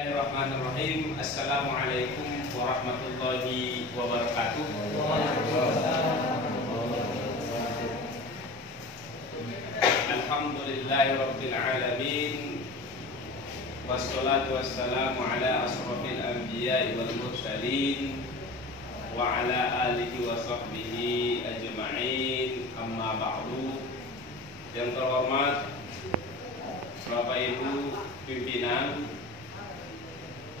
Bismillahirrahmanirrahim. Assalamualaikum warahmatullahi wabarakatuh. Alhamdulillahirabbil alamin. Wassalatu wassalamu ala asrofil anbiya'i wal mursalin wa ala alihi wa sahbihi ajma'in. Amma ba'du. Yang terhormat Bapak Ibu pimpinan,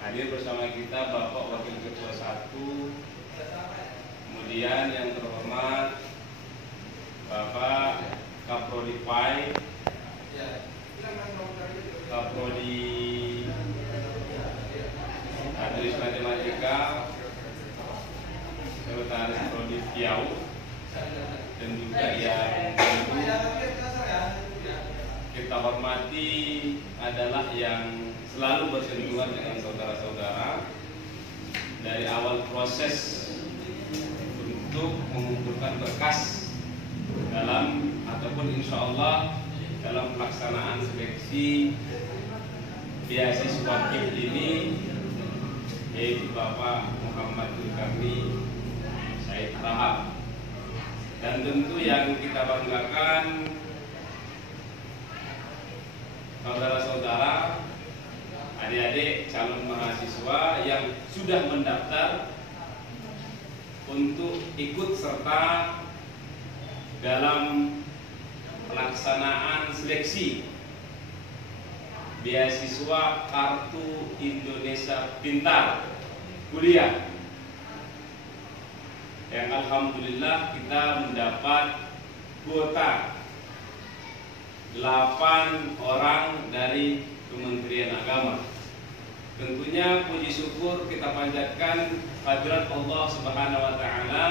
hadir bersama kita Bapak Wakil Ketua 1, kemudian yang terhormat Bapak Kaprodi Pai, Kaprodi Hadis Matematika, Sekretaris Prodi Piau, dan juga yang kita hormati adalah yang selalu bersinggungan dengan saudara-saudara dari awal proses untuk mengumpulkan berkas dalam ataupun insya Allah dalam pelaksanaan seleksi beasiswa KIP ini, yaitu Bapak Muhammad Zulkarni Said Tahap. Dan tentu yang kita banggakan saudara-saudara, adik-adik calon mahasiswa yang sudah mendaftar untuk ikut serta dalam pelaksanaan seleksi beasiswa Kartu Indonesia Pintar kuliah, yang alhamdulillah kita mendapat kuota 8 orang dari Kementerian Agama. Tentunya puji syukur kita panjatkan hadirat Allah Subhanahu wa taala.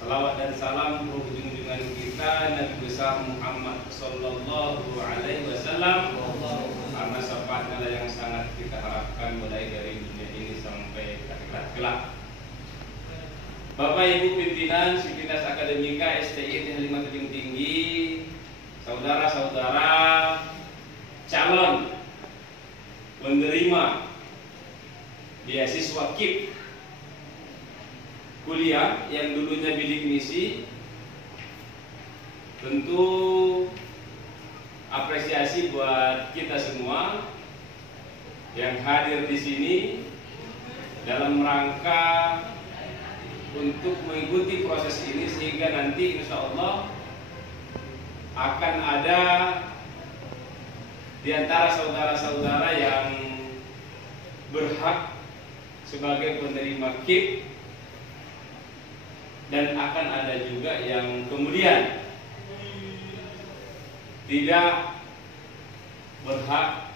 Salawat dan salam berujung-jungan kita Nabi besar Muhammad sallallahu alaihi wasallam, karena syafaatnya yang sangat kita harapkan mulai dari dunia ini sampai akhirat kelak. Bapak Ibu pimpinan Sivitas Akademika STI Halimah Tebing Tinggi, saudara-saudara calon menerima beasiswa KIP kuliah yang dulunya bidik misi, tentu apresiasi buat kita semua yang hadir di sini dalam rangka untuk mengikuti proses ini, sehingga nanti insya Allah akan ada di antara saudara-saudara yang berhak sebagai penerima KIP, dan akan ada juga yang kemudian tidak berhak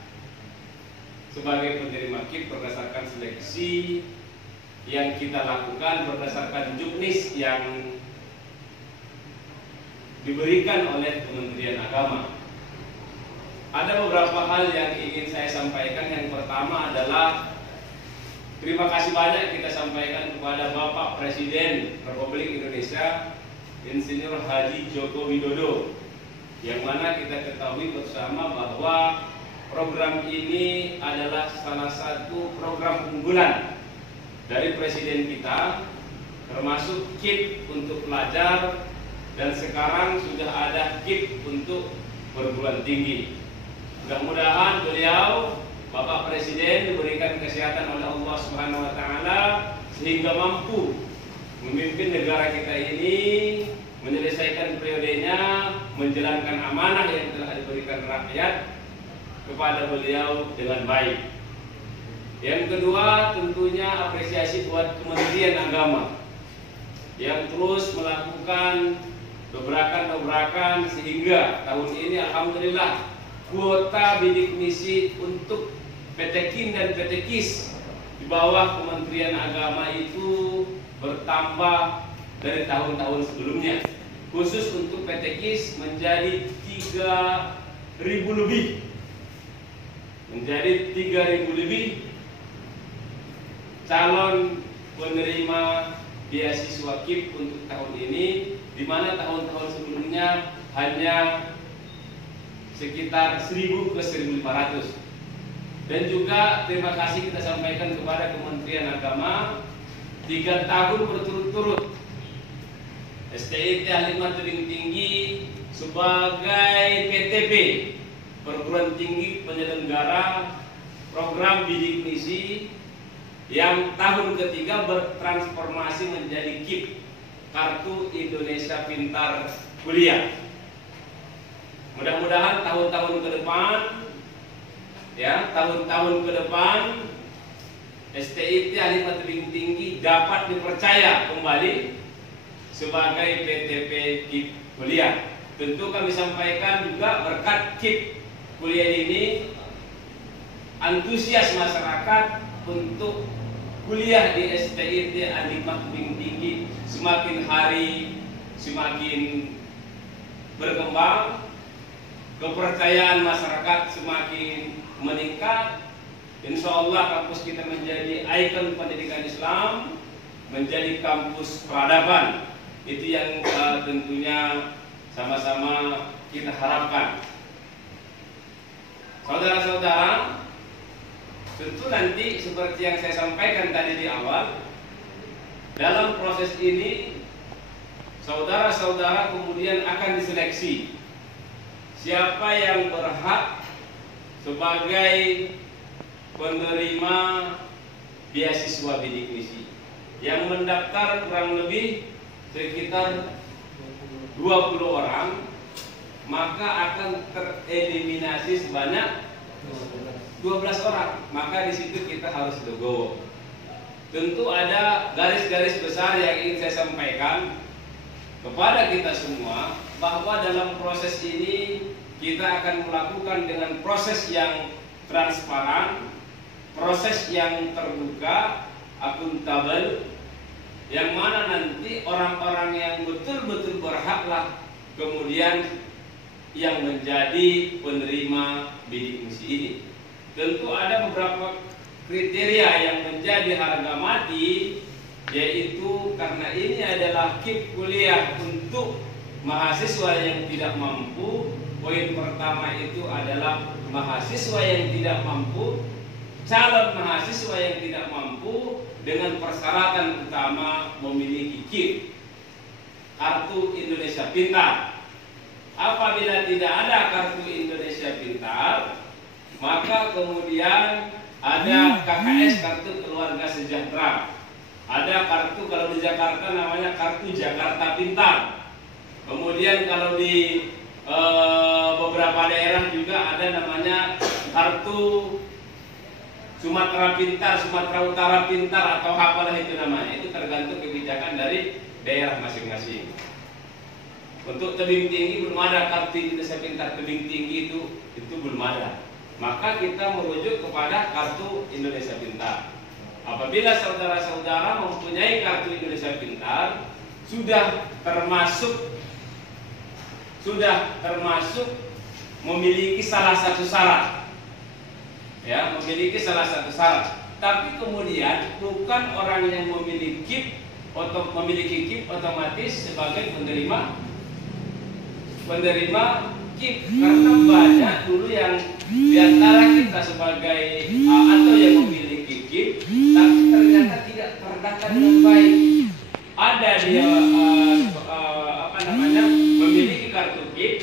sebagai penerima KIP berdasarkan seleksi yang kita lakukan berdasarkan juknis yang diberikan oleh Kementerian Agama. Ada beberapa hal yang ingin saya sampaikan. Yang pertama adalah terima kasih banyak kita sampaikan kepada Bapak Presiden Republik Indonesia Insinyur Haji Joko Widodo, yang mana kita ketahui bersama bahwa program ini adalah salah satu program unggulan dari Presiden kita, termasuk KIP untuk pelajar, dan sekarang sudah ada KIP untuk perguruan tinggi. Mudah-mudahan beliau, Bapak Presiden, diberikan kesehatan oleh Allah Subhanahu wa taala sehingga mampu memimpin negara kita ini, menyelesaikan periodenya, menjalankan amanah yang telah diberikan rakyat kepada beliau dengan baik. Yang kedua, tentunya apresiasi buat Kementerian Agama yang terus melakukan dobrakan-dobrakan sehingga tahun ini alhamdulillah kuota bidik misi untuk PTKIN dan PTKIS di bawah Kementerian Agama itu bertambah dari tahun-tahun sebelumnya. Khusus untuk PTKIS menjadi 3.000 lebih. Menjadi 3.000 lebih calon penerima beasiswa KIP untuk tahun ini, di mana tahun-tahun sebelumnya hanya sekitar 1.000 ke 1.500. Dan juga terima kasih kita sampaikan kepada Kementerian Agama 3 tahun berturut-turut STIT Al-Hikmah Tebing Tinggi sebagai PTP perguruan tinggi penyelenggara program bidik misi yang tahun ketiga bertransformasi menjadi KIP, Kartu Indonesia Pintar Kuliah. Mudah-mudahan tahun-tahun ke depan, tahun-tahun ke depan STIT Al-Hikmah Tebing Tinggi dapat dipercaya kembali sebagai PTP KIP kuliah. Tentu kami sampaikan juga berkat KIP kuliah ini antusias masyarakat untuk kuliah di STIT Al-Hikmah Tebing Tinggi semakin hari semakin berkembang, kepercayaan masyarakat semakin meningkat. Insya Allah kampus kita menjadi ikon pendidikan Islam, menjadi kampus peradaban. Itu yang tentunya sama-sama kita harapkan. Saudara-saudara, tentu nanti seperti yang saya sampaikan tadi di awal, dalam proses ini saudara-saudara kemudian akan diseleksi siapa yang berhak sebagai penerima beasiswa bidik misi. Yang mendaftar kurang lebih sekitar 20 orang, maka akan tereliminasi sebanyak 12 orang. Maka di situ kita harus legowo. Tentu ada garis-garis besar yang ingin saya sampaikan kepada kita semua, bahwa dalam proses ini kita akan melakukan dengan proses yang transparan, proses yang terbuka, akuntabel, yang mana nanti orang-orang yang betul-betul berhaklah kemudian yang menjadi penerima bidik misi ini. Tentu ada beberapa kriteria yang menjadi harga mati, yaitu karena ini adalah KIP kuliah untuk mahasiswa yang tidak mampu. Poin pertama itu adalah mahasiswa yang tidak mampu, calon mahasiswa yang tidak mampu dengan persyaratan utama memiliki KIP, Kartu Indonesia Pintar. Apabila tidak ada Kartu Indonesia Pintar, maka kemudian ada KKS, Kartu Keluarga Sejahtera. Ada kartu, kalau di Jakarta namanya Kartu Jakarta Pintar. Kemudian kalau di beberapa daerah juga ada namanya Kartu Sumatera Pintar, Sumatera Utara Pintar, atau apalah itu namanya. Itu tergantung kebijakan dari daerah masing-masing. Untuk tebing tinggi belum ada Kartu Indonesia Pintar tebing tinggi, itu belum ada. Maka kita merujuk kepada Kartu Indonesia Pintar. Apabila saudara-saudara mempunyai Kartu Indonesia Pintar, sudah termasuk memiliki salah satu syarat. Ya, memiliki salah satu syarat. Tapi kemudian bukan orang yang memiliki KIP otomatis sebagai penerima KIP, karena banyak dulu yang diantara kita sebagai atau yang memiliki KIP tapi ternyata tidak terdata dengan baik. Ada dia memiliki kartu KIP,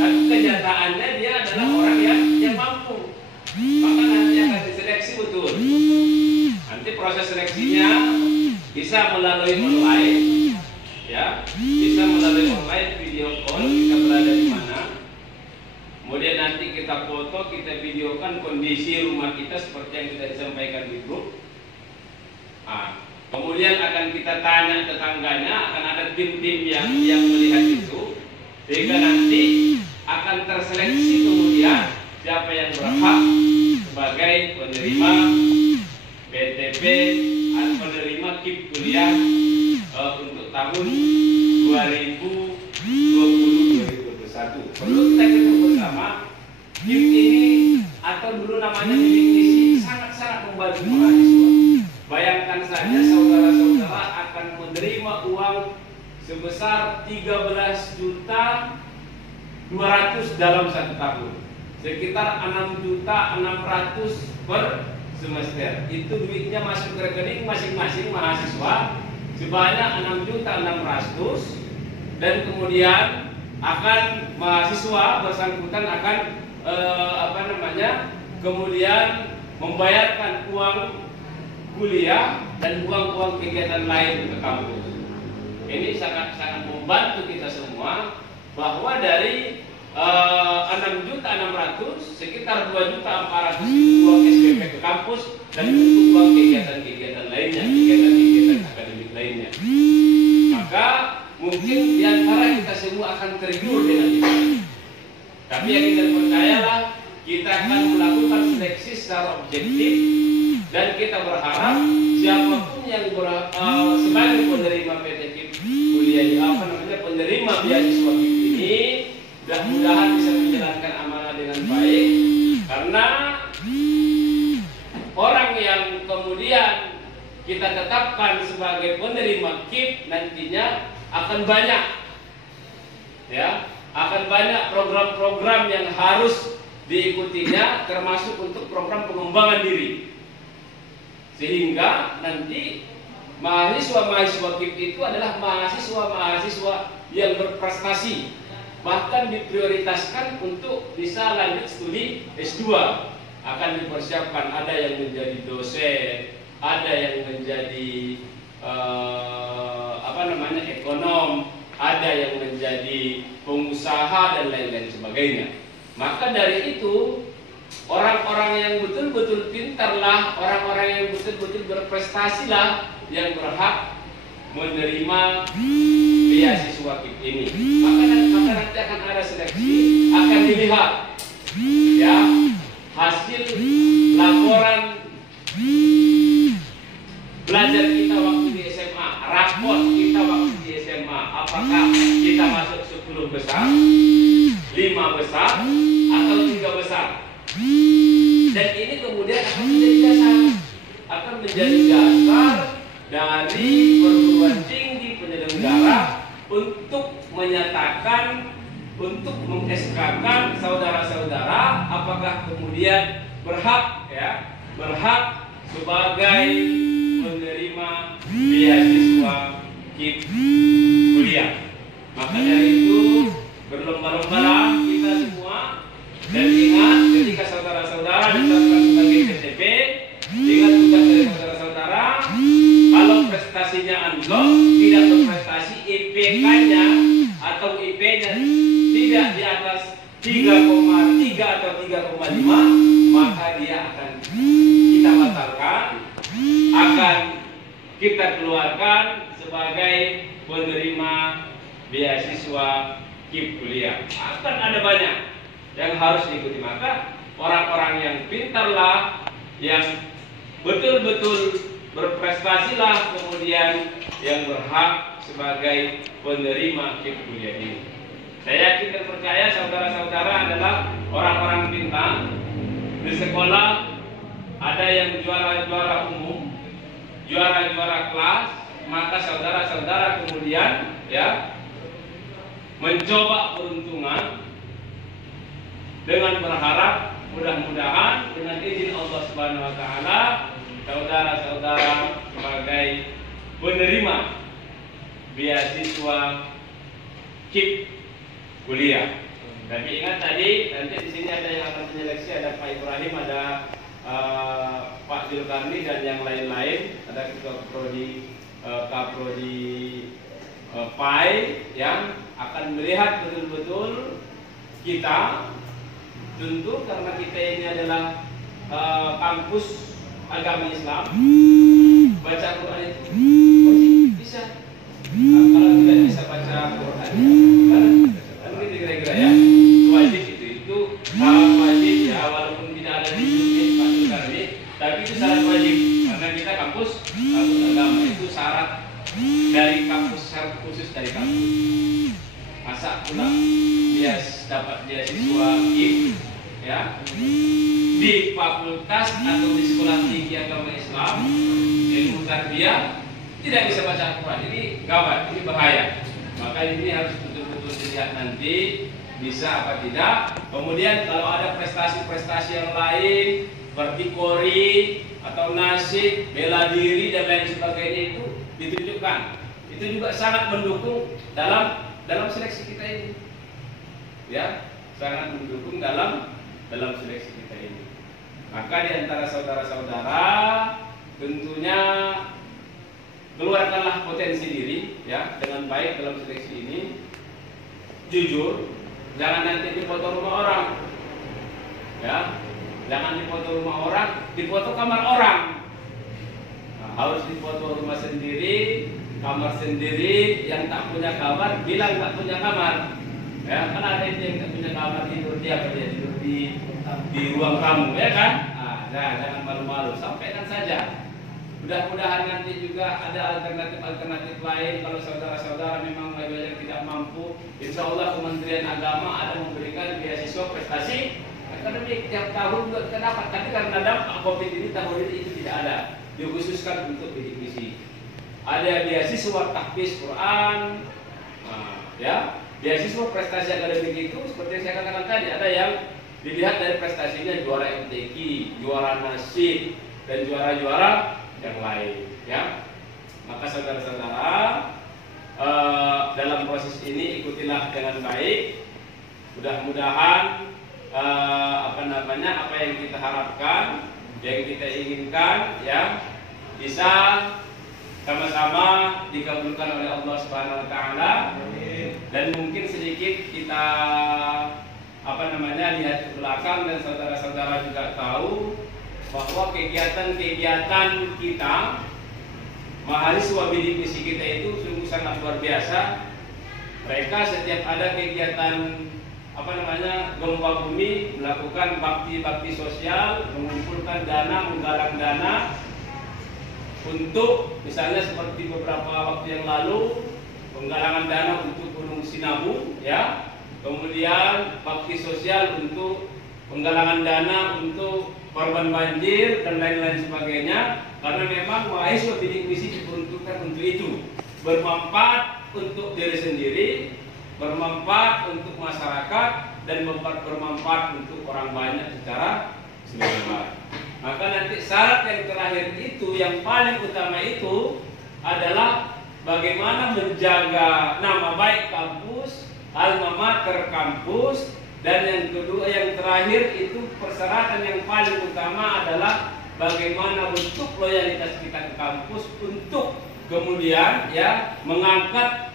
tapi kenyataannya dia adalah orang yang mampu. Maka nanti akan diseleksi betul. Nanti proses seleksinya bisa melalui online, ya, bisa melalui online video call, kita berada di mana. Kemudian nanti kita foto, kita videokan kondisi rumah kita seperti yang kita sampaikan di grup. Kemudian akan kita tanya tetangganya, akan ada tim-tim yang melihat itu, sehingga nanti akan terseleksi kemudian siapa yang berhak sebagai penerima PTP atau penerima KIP kuliah untuk tahun 2020-2021. Perlu kita ketahui bersama, KIP ini atau dulu namanya bidik misi sangat-sangat membantu mahasiswa. Bayangkan saja saudara-saudara akan menerima uang sebesar 13.200.000 dalam 1 tahun. sekitar 6.600.000 per semester. Itu duitnya masuk ke rekening masing-masing mahasiswa sebanyak 6.600.000, dan kemudian akan mahasiswa bersangkutan akan kemudian membayarkan uang kuliah dan uang kegiatan lain ke kampus. Ini sangat membantu kita semua, bahwa dari 6.600.000 sekitar 2.400.000 uang SPP ke kampus dan untuk uang kegiatan-kegiatan lainnya, kegiatan-kegiatan akademik lainnya. Maka mungkin diantara kita semua akan tergiur dengan itu. Tapi yang kita percayalah, kita akan melakukan seleksi secara objektif, dan kita berharap siapapun yang sebagai penerima PTKIP kuliah penerima beasiswa KIP ini, mudah-mudahan bisa menjalankan amanah dengan baik, karena orang yang kemudian kita tetapkan sebagai penerima KIP nantinya akan banyak, ya, akan banyak program-program yang harus diikutinya, termasuk untuk program pengembangan diri, sehingga nanti mahasiswa-mahasiswa KIP itu adalah mahasiswa-mahasiswa yang berprestasi, bahkan diprioritaskan untuk bisa lanjut studi S2. Akan dipersiapkan, ada yang menjadi dosen, ada yang menjadi ekonom, ada yang menjadi pengusaha dan lain-lain sebagainya. Maka dari itu, orang-orang yang betul-betul pintarlah, orang-orang yang betul-betul berprestasilah yang berhak menerima beasiswa KIP ini. Maka nanti akan ada seleksi, akan dilihat, ya, hasil laporan belajar kita waktu di SMA, raport kita waktu di SMA, apakah kita masuk 10 besar, 5 besar, atau 3 besar. Dan ini kemudian akan menjadi dasar dari perguruan tinggi penyelenggara untuk menyatakan, untuk meng-SK-kan saudara-saudara apakah kemudian berhak sebagai menerima beasiswa KIP kuliah. Maka dari itu berlomba-lombalah kita semua, dan ingat, ketika saudara-saudara ditetapkan sebagai PTP, ingat tugas dari saudara-saudara, kalau prestasinya anjlok, tidak berprestasi, IPK-nya atau IP-nya tidak di atas 3,3 atau 3,5, maka dia akan kita batalkan, akan kita keluarkan sebagai penerima beasiswa KIP kuliah. Akan ada banyak yang harus diikuti. Maka orang-orang yang pintarlah, yang betul-betul berprestasilah kemudian yang berhak sebagai penerima KIP kuliah ini. Saya yakin dan percaya saudara-saudara adalah orang-orang pintar. Di sekolah ada yang juara-juara umum, juara-juara kelas, maka saudara-saudara kemudian, ya, mencoba peruntungan dengan berharap mudah-mudahan dengan izin Allah Subhanahu wa taala saudara-saudara sebagai penerima beasiswa KIP kuliah. Tapi ingat tadi, nanti di sini ada yang akan menyeleksi, ada Pak Ibrahim, ada Pak Zulkarni dan yang lain-lain, ada ketua prodi Kaprodi PAI yang akan melihat betul-betul kita. Tentu karena kita ini adalah kampus agama Islam, baca Quran itu bisa. Kalau tidak bisa baca Quran, kan gitu kira-kira ya, wajib itu syarat wajib ya, walaupun tidak ada di Pak Zulkarni, tapi itu syarat wajib karena kita kampus agama, itu syarat dari kampus, syarat khusus dari kampus. Masa pula dia dapat beasiswa KIP, ya, di fakultas atau di sekolah tinggi agama Islam, ilmu tarbiyah, tidak bisa baca Al-Quran. Ini gawat, ini bahaya. Maka ini harus betul-betul dilihat nanti bisa apa tidak. Kemudian kalau ada prestasi-prestasi yang lain seperti kori atau nasib, bela diri dan lain sebagainya itu ditunjukkan. Itu juga sangat mendukung dalam seleksi kita ini. Ya, sangat mendukung dalam seleksi kita ini. Maka di antara saudara-saudara tentunya keluarkanlah potensi diri ya dengan baik dalam seleksi ini. Jujur, jangan nanti dipoto rumah orang. Ya, jangan dipoto rumah orang, dipoto kamar orang. Nah, harus dipoto rumah sendiri, kamar sendiri. Yang tak punya kamar bilang tak punya kamar. Ya, kan ada itu yang tak punya kamar tidur dia tidur di ruang tamu, ya kan? Nah, jangan malu-malu, sampaikan saja. Mudah-mudahan nanti juga ada alternatif lain. Kalau saudara-saudara memang yang tidak mampu, insya Allah Kementerian Agama ada memberikan beasiswa prestasi akademik tiap tahun juga kita dapat. Tapi karena dampak COVID ini tahun ini itu tidak ada, dikhususkan untuk bidik misi. Ada beasiswa tahfiz Quran, ya, beasiswa prestasi akademik itu seperti yang saya katakan tadi, ada yang dilihat dari prestasinya juara MTQ, juara nasib, dan juara-juara yang lain, ya. Maka saudara-saudara dalam proses ini ikutilah dengan baik. Mudah-mudahan apa yang kita harapkan, yang kita inginkan, ya, bisa sama-sama dikabulkan oleh Allah Subhanahu Wa Taala. Dan mungkin sedikit kita lihat ke belakang dan saudara-saudara juga tahu bahwa kegiatan-kegiatan kita mahasiswa bidik misi kita itu sungguh sangat luar biasa. Mereka setiap ada kegiatan gempa bumi melakukan bakti sosial, mengumpulkan dana, menggalang dana untuk misalnya seperti beberapa waktu yang lalu penggalangan dana untuk Gunung Sinabung, ya. Kemudian bakti sosial untuk penggalangan dana untuk korban banjir dan lain-lain sebagainya, karena memang mahasiswa bidik misi diperuntukkan untuk itu, bermanfaat untuk diri sendiri, bermanfaat untuk masyarakat, dan bermanfaat untuk orang banyak secara keseluruhan. Maka nanti syarat yang terakhir itu, yang paling utama itu adalah bagaimana menjaga nama baik kampus, alma mater kampus. Dan yang kedua, yang terakhir itu persyaratan yang paling utama adalah bagaimana bentuk loyalitas kita ke kampus untuk kemudian ya mengangkat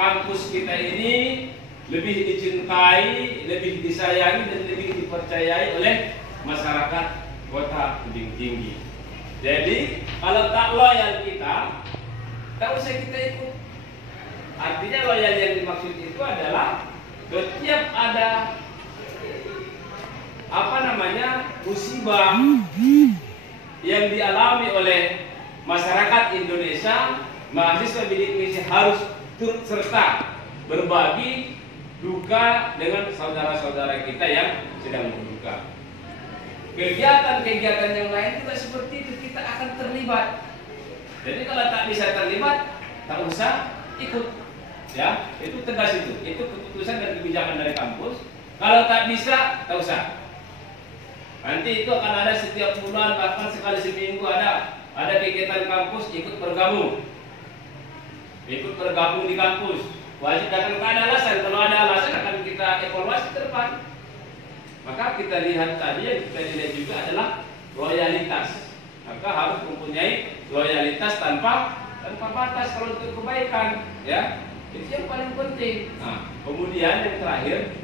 kampus kita ini lebih dicintai, lebih disayangi, dan lebih dipercayai oleh masyarakat Kota Tebing Tinggi. Jadi kalau tak loyal kita, tak usah kita ikut. Artinya loyal yang dimaksud itu adalah setiap ada musibah yang dialami oleh masyarakat Indonesia, mahasiswa bidik misi harus turut serta berbagi duka dengan saudara-saudara kita yang sedang berduka. Kegiatan-kegiatan yang lain juga seperti itu, kita akan terlibat. Jadi kalau tak bisa terlibat, tak usah ikut. Ya, itu tegas itu keputusan dan kebijakan dari kampus. Kalau tak bisa, tak usah. Nanti itu akan ada setiap bulan, bahkan sekali seminggu ada kegiatan kampus, ikut bergabung di kampus. Wajib datang, tak ada alasan. Kalau ada alasan akan kita evaluasi ke depan. Maka kita lihat tadi, yang kita lihat juga adalah loyalitas. Maka harus mempunyai loyalitas tanpa batas kalau untuk kebaikan, ya. Itu yang paling penting. Nah, kemudian yang terakhir,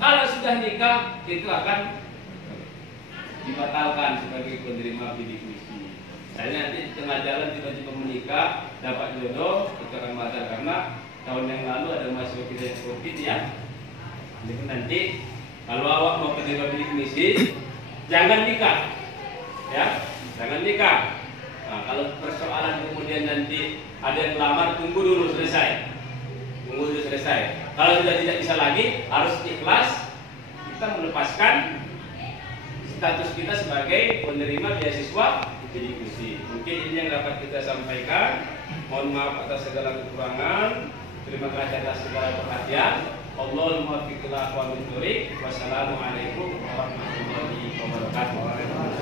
kalau sudah nikah itu akan dibatalkan sebagai penerima bidik misi. Saya nanti di tengah jalan tiba-tiba menikah, dapat jodoh, itu akan batal karena tahun yang lalu ada mahasiswa kita yang COVID, ya. Jadi nanti kalau awak mau penerima bidik misi, jangan nikah, ya, jangan nikah. Nah, kalau persoalan kemudian nanti ada yang melamar, tunggu dulu selesai. Kalau sudah tidak bisa lagi, harus ikhlas. Kita melepaskan status kita sebagai penerima beasiswa bidik misi. Mungkin ini yang dapat kita sampaikan. Mohon maaf atas segala kekurangan. Terima kasih atas segala perhatian. Allahul muwaffiq ila aqwamit thoriq. Wassalamualaikum warahmatullahi wabarakatuh.